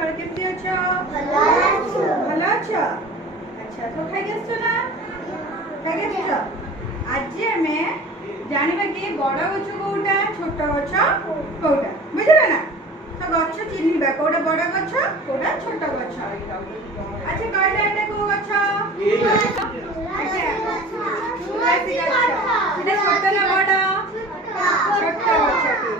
ସକାଳେ କେମିତି ଅଛ? ଭଲ ଅଛ? ଆଚ୍ଛା ତ ଖାଇକି ଆସିଛ ନା? ଖାଇକି ଆସିଛ? ଆଜି ଆମେ ଜାଣିବା କି ବଡ଼ ଗଛ କୋଉଟା ଛୋଟ ଗଛ କୋଉଟା ବୁଝିଲେ ନା? ତ ଗଛ ଚିହ୍ନିବା କୋଉଟା ବଡ଼ ଗଛ କୋଉଟା ଛୋଟ ଗଛ। ଆଚ୍ଛା କହିଲେ ଏଟା କୋଉ ଗଛ? ତୁଳସୀ ଗଛ। এটা ছোট না বড়? ছোট গছটি।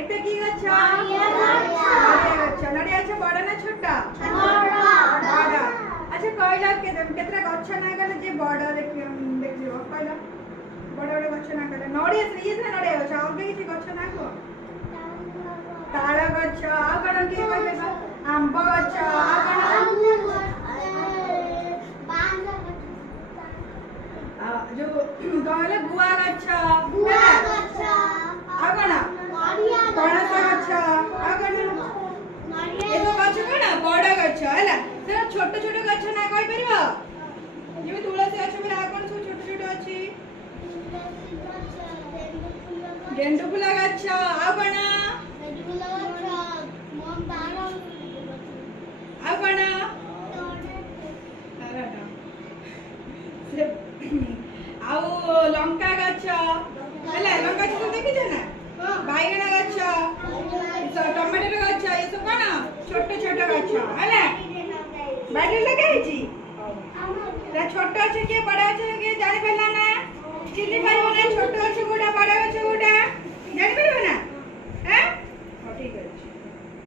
এটা কি গছ? নড়িয়া গছ। নড়িয়া গছ বড় না ছোট? বড়। আচ্ছা কইলা কেতরা গছ না গলে যে বড় দেখিব কইলা বড় বড় গছ না গলে নড়িয়া ইয়ে না নড়িয়া গছ আর কিছু গছ না গো? তাଳ ଗଛ ଆଉ କଣ କିଏ କହିଲେ ବା? ଆମ୍ବ ଗଛ ଆଉ କଣ? ଯୋଉ କହିଲେ ଗୁଆ ଗଛ ଆଉ କଣ? ପଣସ ଗଛ ଆଉ କଣ? ଏସବୁ ଗଛ କଣ ବଡ ଗଛ ହେଲା। ସେଟା ଛୋଟ ଛୋଟ ଗଛ ନା କହିପାରିବ? ଯେମିତି ତୁଳସୀ ଗଛ ପରେ ଆଉ କଣ ସବୁ ଛୋଟ ଛୋଟ ଅଛି? ଗେଣ୍ଡୁ ଫୁଲ ଗଛ ଆଉ କଣ? ଆଉ କଣ? ଆଉ ଲଙ୍କା ଗଛ ହେଲା। ଲଙ୍କା ଗଛ ଦେଖିଛ ନା? ବାଇଗଣ ଗଛ ଟମାଟର ଗଛ ଏସବୁ କଣ ଛୋଟ ଛୋଟ ଗଛ ହେଲା। ବାଡ଼ିରେ ଲଗା ହେଇଛି। ଛୋଟ ଗଛ କିଏ ବଡ ଗଛ କିଏ ଜାଣିପାରିଲା ନା? ଚିହ୍ନି ପାରିବ ନା? ଛୋଟ ଗଛ କୋଉଟା ବଡ ଗଛ କୋଉଟା ଜାଣିପାରିବ ନା? ହଉ ଠିକ ଅଛି।